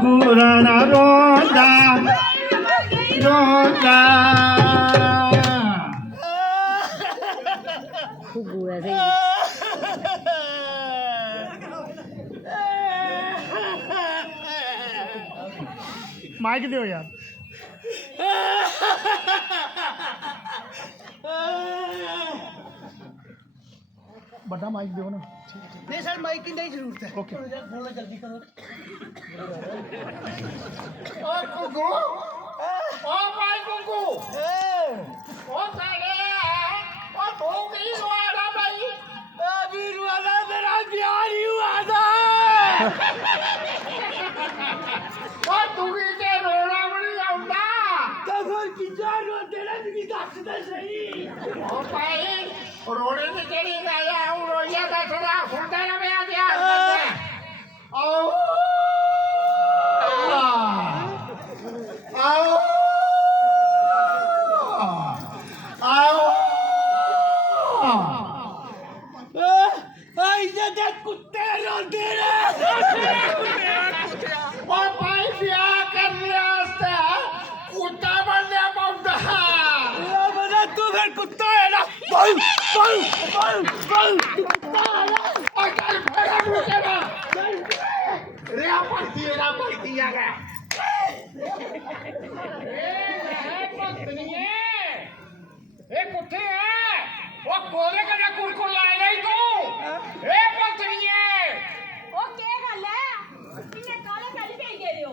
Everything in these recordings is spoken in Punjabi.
कुकुराना रोंदा रोंदा घुग्गू ऐसे ही माइक दो यार बड़ा माइक दो ना नहीं सर माइक की नहीं जरूरत है ओके बोलो जल्दी करो ओ कुकू ओ भाई कुकू ओ साले ओ तू की वाला भाई अभी वाला मेरा प्यार ही हुआ था ओ तू की ते रोना बड़ी आउंदा तो फिर कितना रोते ना तुम दस दस सही ओ भाई रोने की केड़ी गल है हूं रोइया बैठा सुनदा ना मैं आ ओ आओ आओ इधर कुत्ते रोते रहे और भाई ब्याह करने वास्ते कुत्ता बनने पौंदा बता तू फिर कुत्ता है ना बोल बोल बोल बोल कुत्ता है ना और कल फेरा मुझेगा रेया पड़ती आ गया ए कुत्ते है वो कोले का ना कुरकुर लाए नहीं तू ए पत्नीए ओ के गल है इन्ने काले काली पे गए हो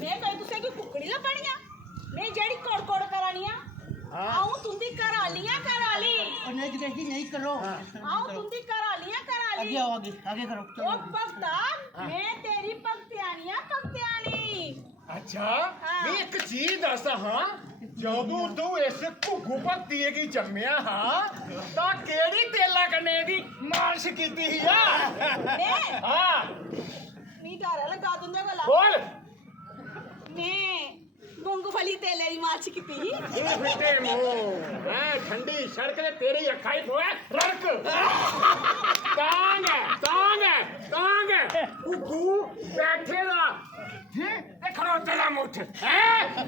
मैं कोई तुसे की कुकड़ी ला पड़िया मैं जेड़ी कोड़ कोड़ करानी आऊं तुंदी करालियां कराली नहीं देखी नहीं करो आऊं तुंदी करालियां कराली आगे आओ आगे करो ओ भक्ता मैं तेरी भक्तियानियां भक्तियानी अच्छा हाँ। मैं एक चीज दसदा हां ਜਦੋਂ ਤੂੰ ਇਸ ਘੁੱਗੂ ਭਗਤੀ ਕੀ ਜੰਮਿਆ ਹਾਂ ਤਾਂ ਕਿਹੜੀ ਤੇਲਾ ਕਨੇ ਦੀ ਮਾਲਿਸ਼ ਕੀਤੀ ਸੀ ਆ मैं ਹਾਂ नी डारा लगा दूंगा गला ਬੋਲ मैं मूंगफली तेले दी मालिश कीती ਇਹ ਫਿੱਟੇ ਮੂੰਹ ਐ ਠੰਡੀ ਸੜਕ ਤੇ ਤੇਰੀ ਅੱਖਾਂ ਹੀ ਪੋਏ ਰੜਕ ਤਾਂਗ ਘੁੱਗੂ ਬੈਠੇ ਦਾ ਹੈ ਤੇ ਖੜੋਤੇ ਦਾ ਮੁੱਠ ਹੈ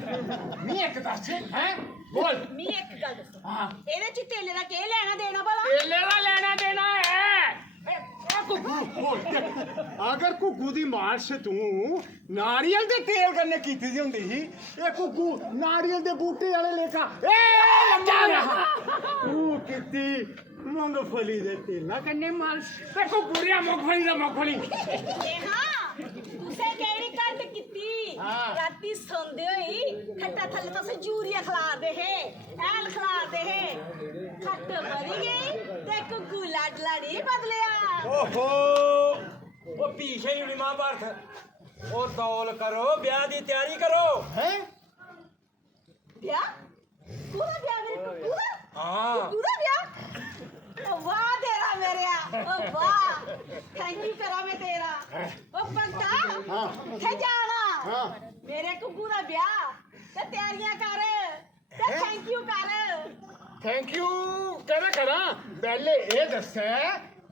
ਨਹੀਂ ਇੱਕ ਦੱਸ ਹੈ ਬੋਲ मी एक गल दसो ਹਾਂ ਇਹਦੇ ਚ ਤੇਲੇ ਦਾ ਕੀ ਲੈਣਾ ਦੇਣਾ ਭਲਾ ਤੇਲੇ ਦਾ ਲੈਣਾ ਦੇਣਾ ਹੈ ਅਗਰ ਘੁੱਗੂ ਦੀ ਮਾਲਿਸ਼ ਤੂੰ ਨਾਰੀਅਲ ਦੇ ਤੇਲ ਕਰਨੇ ਕੀਤੀ ਦੀ ਹੁੰਦੀ ਸੀ ਇਹ ਘੁੱਗੂ ਨਾਰੀਅਲ ਦੇ ਬੂਟੇ ਵਾਲੇ ਲੇਖਾ ਏ ਲੱਗਾ ਨਾ ਤੂੰ ਕੀਤੀ ਮੂੰਗਫਲੀ ਦੇ ਤੇਲਾਂ ਕਰਨੇ ਮਾਲਿਸ਼ ਤੇ ਘੁੱਗੂ ਦੀ ਮੂੰਗਫਲੀ ਦਾ ਮੂੰਗਫਲੀ ਹਾਂ ਤੁਸੀਂ ਕਿਹੜੀ ਕੱਟ ਕੀਤੀ ਹਾਂ। ਰਾਤੀ ਸੌਂਦੇ ਹੋਈ ਖੱਟਾ ਥੱਲੇ ਤੋਂ ਯੂਰੀਆ ਖਲਾਦੇ ਹੈ ਐਲ ਖਲਾਦੇ ਹੈ ਖੱਟ ਭਰੀ ਗਈ ਤੇ ਕੁੱਗੂ ਲੜੀ ਬਦਲਿਆ ਓਹੋ ਉਹ ਪੀਛੇ ਹੀ ਨਹੀਂ ਮਹਾਭਾਰਤ ਉਹ ਦੌਲ ਕਰੋ ਵਿਆਹ ਦੀ ਤਿਆਰੀ ਕਰੋ ਹੈ ਵਿਆਹ ਪੂਰਾ ਵਿਆਹ ਮੇਰੇ ਕੁੱਗੂ ਦਾ ਹਾਂ ਪੂਰਾ ਵਿਆਹ ओ वाह तेरा मेरे ओ वाह थैंक यू करा मैं तेरा ओ पंता हाँ। थे जाना हाँ। मेरे कुकू दा ब्याह ते तैयारियां कर ते थैंक यू कर ਥੈਂਕ ਯੂ ਕਹਿੰਦਾ ਕਰਾਂ ਪਹਿਲੇ ਇਹ ਦੱਸੈ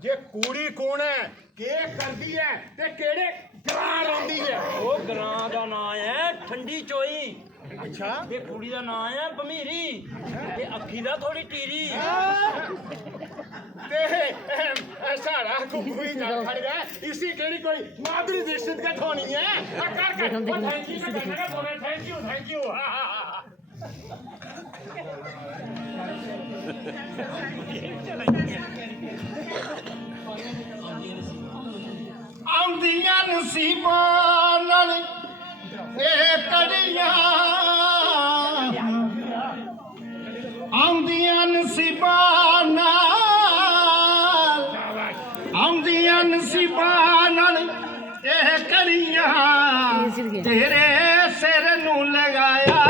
ਜੇ ਕੁੜੀ ਕੌਣ ਹੈ ਕੀ ਕਰਦੀ ਹੈ ਤੇ ਕਿਹੜੇ ਗਲਾਂ ਲਾਉਂਦੀ ਹੈ ਉਹ ਗਰਾਂ ਦਾ ਨਾਂ ਹੈ ਠੰਡੀ ਚੋਈ ਅੱਛਾ ਤੇ ਕੁੜੀ ਦਾ ਨਾਂ ਹੈ ਭਮੀਰੀ ਤੇ ਅੱਖੀ ਦਾ ਥੋੜੀ ਟੀਰੀ ਤੇ ਸਾਰਾ ਕੁੱਕੂ ਹੀ ਗੱਲ ਖੜ ਗਿਆ ਇਸੀ ਕਿਹੜੀ ਕੋਈ ਮਾਦਰੀ ਰਿਸ਼ਤ ਕਾ ਹੋਣੀ ਹੈ ਕਰ ਥੈਂਕ ਯੂ ਥੈਂਕ ਯੂ ਆਉਂਦੀਆਂ ਨਸੀਬਾਂ ਨਾਲ ਇਹ ਕੜੀਆਂ ਆਉਂਦੀਆਂ ਨਸੀਬਾਂ ਨਾਲ ਆਉਂਦੀਆਂ ਨਸੀਬਾਂ ਨਾਲ ਇਹ ਕੜੀਆਂ ਤੇਰੇ ਸਿਰ ਨੂੰ ਲਗਾਇਆ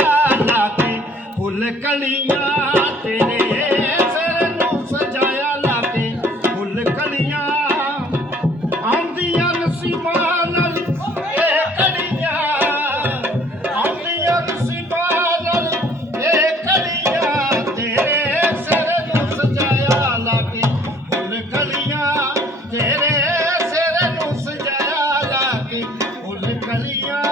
ਲਾ ਕੇ ਫੁੱਲ ਕਲੀਆਂ ਤੇਰੇ ਸਿਰ ਨੂੰ ਸਜਾਇਆ ਲਾ ਕੇ ਫੁੱਲ ਕਲੀਆਂ ਆਉਂਦੀਆਂ ਨਸੀਬਾਂ ਨਾਲ ਇਹ ਕੜੀਆਂ ਆਉਂਦੀਆਂ ਨਸੀਬਾਂ ਨਾਲ ਇਹ ਕੜੀਆਂ ਤੇਰੇ ਸਿਰ ਨੂੰ ਸਜਾਇਆ ਲਾ ਕੇ ਫੁੱਲ ਕਲੀਆਂ ਤੇਰੇ ਸਿਰ ਨੂੰ ਸਜਾਇਆ ਲਾ ਕੇ ਫੁੱਲ ਕਲੀਆਂ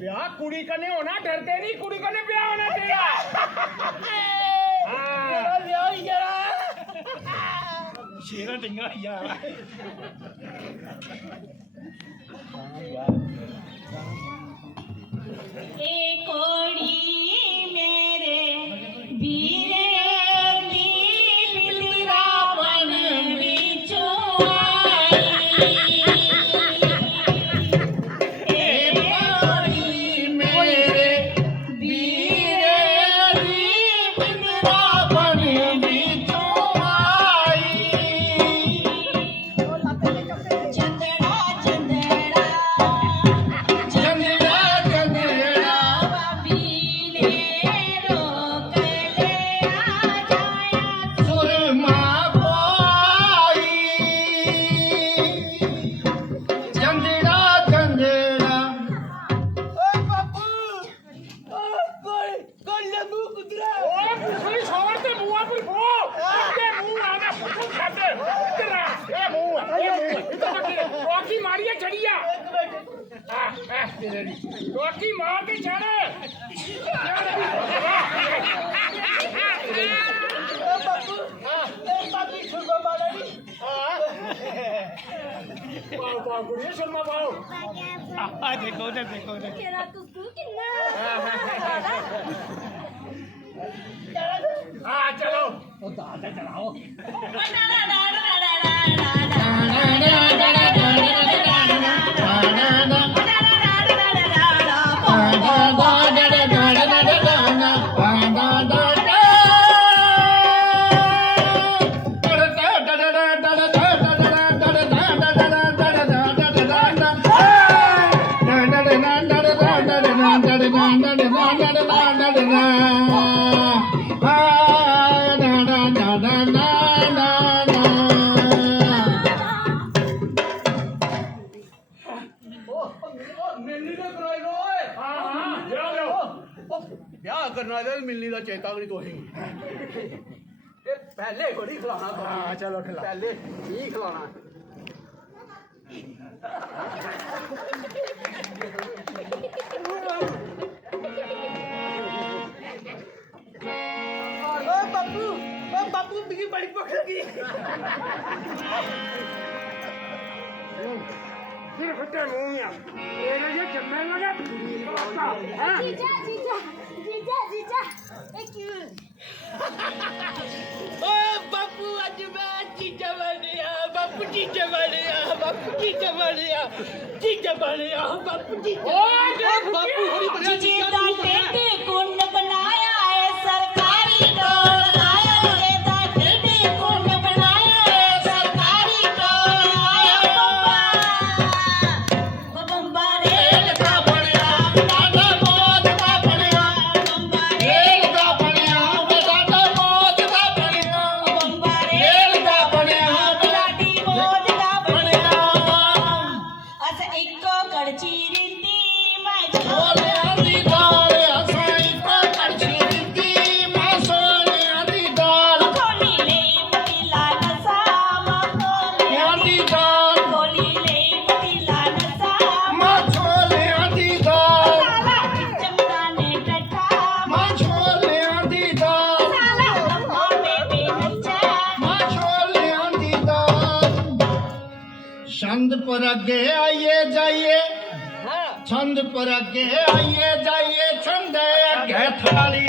ब्याह कुड़ी कने होना डरते नहीं कुड़ी कने ब्याह होना तेरा मेरा ब्याह ही जरा शेरा टिंगा यार ए कोड़ी मेरे वीरे नीली रावण बिचो आई ए कोड़ी मेरे वीरे नीली रावण बिचो आई चंदड़ा चंदड़ा चंदड़ा चंदड़ा बाबीले रोक ले आ जाया सुरमा पाई चंदड़ा चंदड़ा ओ बापू ओ कोई लंबू कुतरा ओए पुछली छोड़ ते मुआ पर भो ते मुंह आना पुछ छੱਡ तेरा ए मुंह इधर तक रोकी मारिए जड़िया तेरे रोकी मार के चढ़ बापू सुबह वाला नहीं पाओ पाओ गुड़िया शर्मा पाओ देखो उधर देखो उधर तेरा कुकू किन्ना हाँ चलो मिलनी ना कराई रोए हाँ हाँ लो लो ब्याह करना दे मिलनी का चेता भी तो ही पहले बड़ी खिलाना हाँ चलो खिला पहले ही खिलाना बापू बिकी बड़ी भुख लगी फिर फटे मुंह में तेरे ये जम्मे लगा हाँ जीजा जीजा जीजा जीजा एक ओ बापू आज मैं चीजा बनिया बापू चीजा बनिया बापू चीजा बनिया चीजा बनिया बापू चीजा बापू हरी बढ़िया जीजा टेढ़े कुंड बनाया है सरकारी डोर आया जीजा टेढ़े कुंड बनाया है सरकारी डोर आया बम्बा रेल का बढ़िया दादा मौज का बढ़िया बम्बा रेल का बढ़िया दादा मौज का बढ़िया बम्बा रेल का बढ़िया दादी मौज का बढ़िया अस इक्को कड़ची रिंदी मैं झोले आदि दाल असाई को कड़छी दी मां सोने आदि दाल कोली ले पतीला नसा कोली आदि दाल ले पतीला नसा मां छोले आदि दाल साला चमड़ा ने टट्टा मां छोले आदि दाल साला लम्बा में बेनचा मां छोले आदि दाल छंद पर अगे आइए जाइए छंद पर अगे आइए जाइए छंद अगे थाली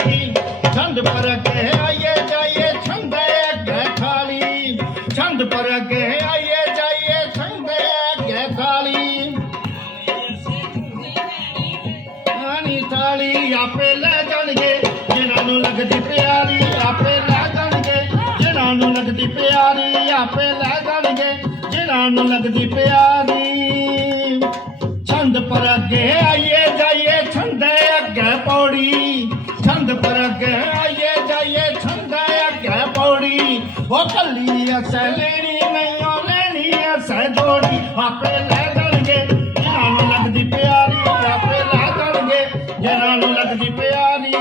छंद पर अगे आइए जाइए छंद अगे थाली छंद पर अगे आइए जाइए छंद अगे थाली आनी थाली आपे ले जाणगे जिन्हां नूं लगदी प्यारी आपे ले जाणगे जिन्हां नूं लगदी प्यारी आपे ले जाणगे जिन्हां नूं लगदी प्यारी छंद पर अगे आइए जाइए छंद अगे पौड़ी छंद पर अगे आइए जाइए छंद अगे पौड़ी वो कली असे लेनी नहीं ओ लेनी असे दौड़ी आपे ले जाणगे जिन्हां नूं लगदी प्यारी आपे ले जाणगे जिन्हां नूं लगदी प्यारी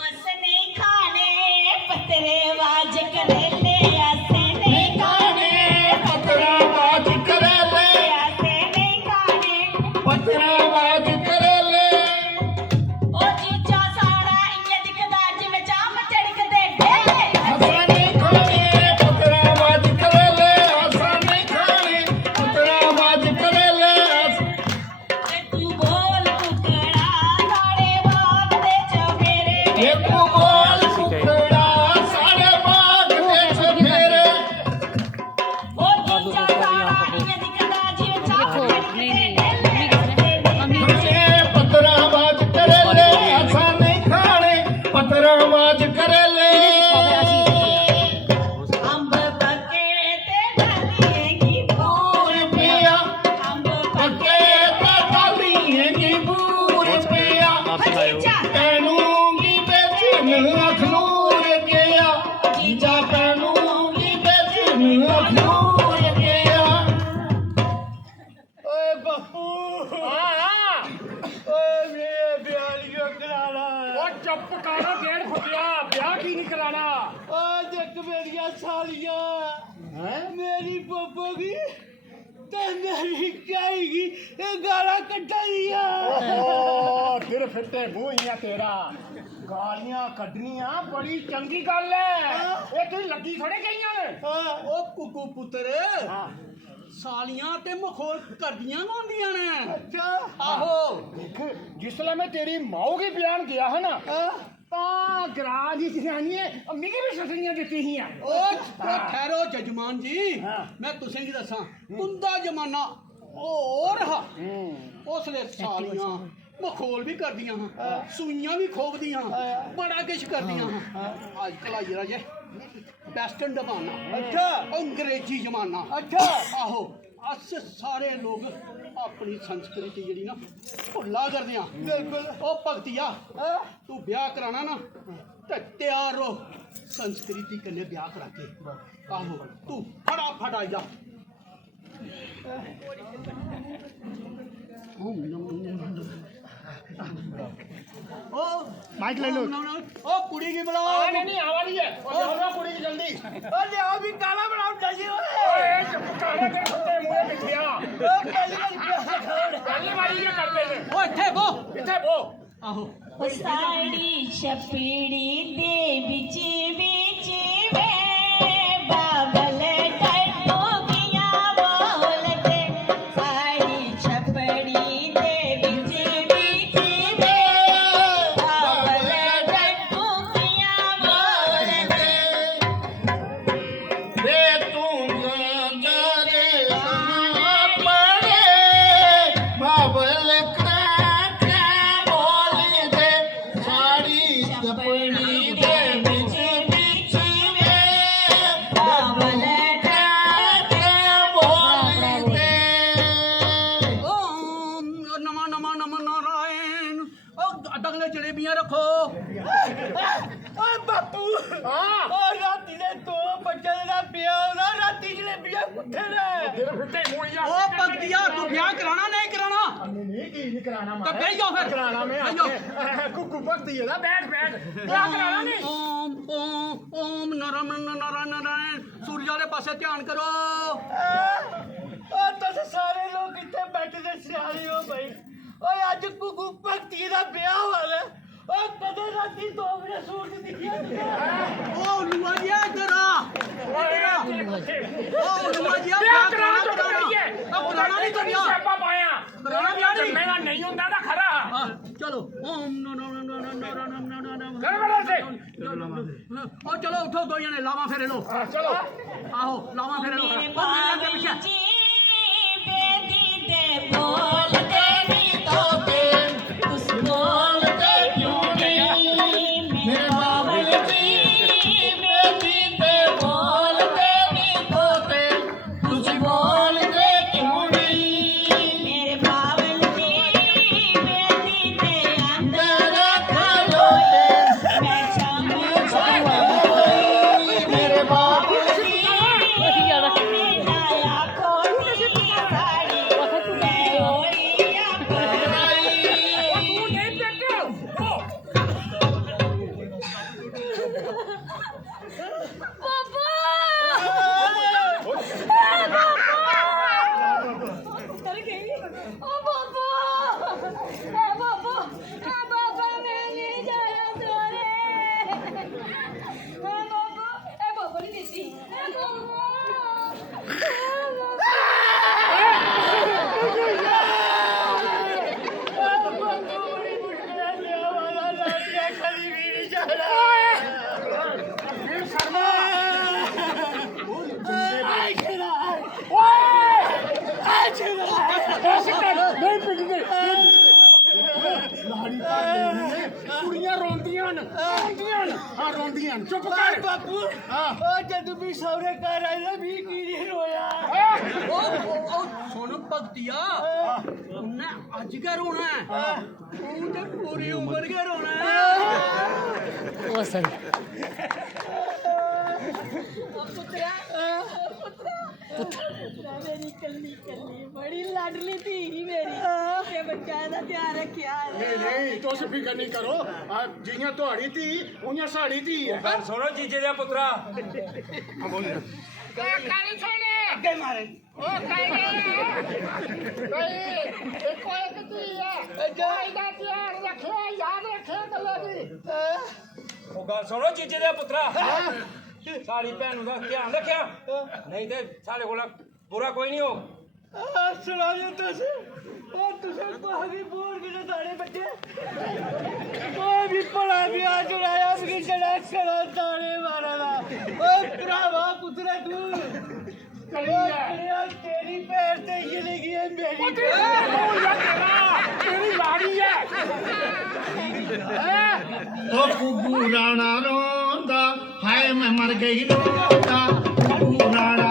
उसने खाने पतरे वाज करेले असने खाने पतरा बाज करेले असने खाने ਬਾਪੂ ਹਾਂ ਓਏ ਮੇਰੇ ਵਿਆਹ ਨਹੀਂ ਕਰਾਣਾ ਉਹ ਚੁੱਪ ਕਰ ਗੇੜ ਫੁੱਟਿਆ ਵਿਆਹ ਕੀ ਨਹੀਂ ਕਰਾਣਾ ਓ ਦੇਖ ਮੇਰੀਆਂ ਸਾਲੀਆਂ ਹੈ ਮੇਰੀ ਪੋਪੋ ਕੀ ਤੇ ਮੇਰੀ ਚਾਹੀਗੀ ਇਹ ਗਾਲਾਂ ਕੱਢਣੀਆਂ ਓਹੋ ਫਿਰ ਫਿੱਟੇ ਮੂੰਹੀਆਂ ਤੇਰਾ ਗਾਲੀਆਂ ਕੱਢਣੀਆਂ ਬੜੀ ਚੰਗੀ ਗੱਲ ਹੈ ਇਹ ਤੂੰ ਲੱਗੀ ਥੋੜੇ ਗਈਆਂ ਨੇ ਉਹ ਕੁੱਕੂ ਪੁੱਤਰ ਹਾਂ ਸਾਲੀਆਂ ਤੇ ਮਖੌਲ ਕਰਦੀਆਂ ਹੁੰਦੀਆਂ ਨੇ ਅੱਛਾ ਆਹੋ ਦੇਖ ਜਿਸ ਵੇਲੇ ਮੈਂ ਤੇਰੀ ਮਾਂ ਕੀ ਬਿਆਨ ਗਿਆ ਹੈ ਨਾ ਤਾਂ ਗਰਾਜ ਦੀ ਜਨਾਨੀਆਂ ਅੰਮੀ ਕੀ ਵੀ ਛੱਟਣੀਆਂ ਦਿੱਤੀ ਸੀਆਂ ਉਹ ਠਹਿਰੋ ਜਜਮਾਨ ਜੀ ਹਾਂ। ਮੈਂ ਤੁਸੀਂ ਕੀ ਦੱਸਾਂ ਕੁੰਦਾ ਜ਼ਮਾਨਾ ਹੋਰ ਹਾ ਉਸ ਵੇਲੇ ਸਾਲੀਆਂ ਮਖੌਲ ਵੀ ਕਰਦੀਆਂ ਹਾਂ ਸੂਈਆਂ ਵੀ ਖੋਬਦੀਆਂ ਬੜਾ ਕੁਛ ਕਰਦੀਆਂ ਹਾਂ ਅੱਜ ਕੱਲ੍ਹ ਆ ਜਿਹੜਾ ਜੇ ਵੈਸਟਰਨ ਜ਼ਮਾਨਾ ਅੱਛਾ ਅੰਗਰੇਜ਼ੀ ਜ਼ਮਾਨਾ ਅੱਛਾ ਆਹੋ ਅਸ ਸਾਰੇ ਲੋਕ ਆਪਣੀ ਸੰਸਕ੍ਰਿਤੀ ਜਿਹੜੀ ਨਾ ਭੁੱਲਾ ਕਰਦੇ ਆ ਬਿਲਕੁਲ ਉਹ ਭਗਤੀਆ ਤੂੰ ਵਿਆਹ ਕਰਾਣਾ ਨਾ ਤੇ ਤਿਆਰ ਰਹੋ ਸੰਸਕ੍ਰਿਤੀ ਕੰਨੇ ਵਿਆਹ ਕਰਾ ਕੇ ਆਹੋ ਤੂੰ ਫਟਾਫਟ ਆ ਜਾ ਉਹ ਮਾਈਕ ਲੈ ਲਓ ਉਹ ਕੁੜੀ ਕੀ ਬੁਲਾਓ ਨਹੀਂ ਆ ਵਾਲੀ ਹੈ ਉਹ ਜਾਓ ਕੁੜੀ ਦੀ ਜਲਦੀ ਉਹ ਲਿਆਓ ਵੀ ਕਾਲਾ ਬਣਾਉਂਦਾ ਜੀ ਓਏ ਚੁੱਪ ਕਰ ਦੇ ਫੁੱਟੇ ਮੂੰਹ ਮਿੱਠਿਆ ਉਹ ਗੱਲ ਵਾਲੀ ਨਾ ਕਰਦੇ ਨੇ ਉਹ ਇੱਥੇ ਬੋ ਇੱਥੇ ਬੋ ਆਹੋ ਸਾੜੀ ਛਪੜੀ ਦੇ ਵਿੱਚ ਵੇ ਬਾਬਲ ਡਰੋਗੀਆਂ ਬੋਲਦੇ ਸਾੜੀ ਛਪੜੀ ਦੇ ਵਿੱਚ ਵੇ ਬਾਬਲ ਡਰੋਗੀਆਂ ਬੋਲਦੇ ਵੇ ਤੂੰ ਜਾਰੇ ਆਪਣੇ ਬਾਬਲ ਕਰਾ ਬੋਲਦੇ ਸਾੜੀ ਛਪੜੀ ਦੇ ਵਿੱਚ ਵੇ ਬਾਬਲ ਕਰਾ ਬੋਲਦੇ ਓਮ ਨਮਾ ਨਮਾ ਨਮਾ ਨਾਰਾਇਣ ਉਹ ਅਡਗਲੇ ਜਲੇਬੀਆਂ ਰੱਖੋ ਓਏ ਬਾਪੂ ਹਾਂ ਉਹ ਰਾਤੀ ਦੇ 2 ਵਜੇ ਦਾ ਵਿਆਹ ਨਾ ਰਾਤੀ ਜਲੇਬੀਆਂ ਕੁੱਥੇ ਨੇ ਤੇਰੇ ਫਿੱਟੇ ਮੂੰਹੀਆਂ ਉਹ ਭਗਤੀਆ ਤੂੰ ਵਿਆਹ ਕਰਾਣਾ ਨਹੀਂ ਕਰਾਣਾ ਨਹੀਂ ਕੀ ਨਹੀਂ ਕਰਾਣਾ ਤਾਂ ਬਹਿ ਜਾਓ ਫਿਰ ਕਰਾਣਾ ਮੈਂ ਬਹਿ ਜਾਓ ਕੁੱਕੂ ਭਗਤੀ ਇਹਦਾ ਬੈਠ ਵਿਆਹ ਕਰਾਣਾ ਨਹੀਂ ਓਮ ਓਮ ਓਮ ਨਾਰਾਇਣ ਨਾਰਾਇਣ ਨਾਰਾਇਣ ਸੂਰਜ ਵਾਲੇ ਪਾਸੇ ਧਿਆਨ ਕਰੋ ਓ ਤੁਸੀਂ ਸਾਰੇ ਲੋਕ ਇੱਥੇ ਬੈਠੇ ਦੇ ਸਿਆਣੇ ਹੋ ਬਈ ਓਏ ਅੱਜ ਕੁੱਕੂ ਭਗਤੀ ਦਾ ਵਿਆਹ ਵਾਲਾ ਓ ਕਦੇ ਰਾਤੀ 2 ਵਜੇ ਸੂਰਜ ਦਿਖਿਆ ਓ ਲੂਆ ਜੀ ਇੱਧਰ ਆ ਓ ਲੂਆ ਜੀ ਵਿਆਹ ਕਰਾਣਾ ਚਾਹੀਏ ਉਹ ਕਰਾਣਾ ਨਹੀਂ ਤਾਂ ਵਿਆਹ ਸਿਆਪਾ ਪਾਇਆ ਕਰਾਣਾ ਵਿਆਹ ਨਹੀਂ ਮੇਰਾ ਨਹੀਂ ਹੁੰਦਾ ਤਾਂ ਖਰਾ ਹਾਂ, ਚਲੋ ਓਮ ਨੋ ਨੋ ਨੋ ਨੋ ਨੋ ਨੋ ਨੋ ਨੋ ਨੋ ਕਰ ਬੜਾ ਸੇ ਉਹ ਚਲੋ ਉਠੋ ਦੋ ਜਣੇ ਲਾਵਾਂ ਫੇਰੇ ਲੋ ਚਲੋ ਆਹੋ ਲਾਵਾਂ ਫੇਰੇ ਲੋ ਮੇਰੇ ਉਹ ਮੇਰੇ ਬਾਬਲ ਅੱਗੇ ਪਿੱਛੇ ਜੀ ਬੇਦੀ ਤੇ ਬੋਲਦੇ ਨੀ ਤੋਤੇ ਉਸ ਬੋਲਦੇ ਕਿਉਂ ਨਹੀਂ ਮੇਰੇ ਬਾਬਲ ਜੀ ਬੇਦੀ ਤੇ ਬੋਲਦੇ ਨੀ ਤੋਤੇ ਕੁਝ ਬੋਲਦੇ ਕਿਉਂ ਨਹੀਂ ਮੇਰੇ ਬਾਬਲ ਜੀ ਬੇਦੀ ਤੇ ਅੰਦਰ ਖਲੋਤੇ ਮੈਂ ਸ਼ਾਮ ਨੂੰ ਮੇਰੇ ਬਾਬਲ ਤੂੰ ਨਹੀਂ ਦੇਖਿਆ ਵੀਰ ਸ਼ਰਮਾ ਨਹੀਂ ਪਿੱਟਦੇ ਲਾੜੀ ਕੁੜੀਆਂ ਰੋਂਦੀਆਂ ਨੇ ਹਾਂ ਰੋਂਦੀਆਂ ਨੇ ਚੁੱਪ ਕਰ ਬਾਪੂ ਹਾਂ ਉਹ ਜਦ ਵੀ ਸੌਰੇ ਘਰ ਆਇਆ ਵੀ ਕੀ ਨਹੀਂ ਰੋਇਆ ਉਹ ਸੁਣ ਭਗਤੀਆ ਉਹਨੇ ਅੱਜ ਘਰ ਰੋਣਾ ਹੈ ਤੂੰ ਤੇ ਪੂਰੀ ਉਮਰ ਘਰ ਰੋਣਾ ਹੈ ਪੁੱਤਰਾ मेरी कल्ली कल्ली बड़ी लाडली थी मेरी ये बच्चा दा ध्यान रखिया नहीं नहीं तुस फिकर नहीं करो जियां तुहाड़ी धी उइयां साड़ी धी है ਗੱਲ ਸੁਣੋ ਜੀਜੇ ਦੇ ਪੁੱਤਰਾ ਕਾਲੀ ਸੋਨੇ ਅੱਗੇ ਮਾਰੇ ਉਹ ਕਾਈ ਇੱਕੋ ਇੱਕ ਧੀ ਆ ਕੋਈ ਦਾ ਧਿਆਨ ਰੱਖਿਆ ਯਾਦ ਰੱਖਿਆ ਗੱਲਾਂ ਦੀ ਉਹ ਗੱਲ ਸੁਣੋ ਜੀਜੇ ਦੇ ਪੁੱਤਰਾ ਸਾਡੀ ਭੈਣ ਨੂੰ ਦਾ ਧਿਆਨ ਰੱਖਿਆ ਨਹੀਂ ਤੇ ਸਾਡੇ ਕੋਲ ਬੁਰਾ ਕੋਈ ਨਹੀਂ ਹੋ ਸੁਣਾ ਜੋ ਤੁਸੀਂ ਉਹ ਤੁਸੀਂ ਬਾਗੀ ਬੋਲ ਕੇ ਦਾੜੇ ਬੱਚੇ ਕੋਈ ਵੀ ਪੜਾ ਵੀ ਆ ਚੁਰਾਇਆ ਵੀ ਜਿਹੜਾ ਕਰਾ ਦਾੜੇ ਮਾਰਾ ਦਾ ਓਏ ਭਰਾਵਾ ਪੁੱਤਰਾ ਤੂੰ ਤੇਰੀ ਪੈਰ ਤੇ ਚਲੀ ਗਈ ਹੈ ਮੇਰੀ तेरी लाड़ी है ਉਹ ਕੁੱਬੂ ਰਾਣਾ ਰੋਂਦਾ ਹਾਏ ਮੈਂ ਮਰ ਗਈ ਰੋਂਦਾ ਕੁੱਬੂ ਰਾਣਾ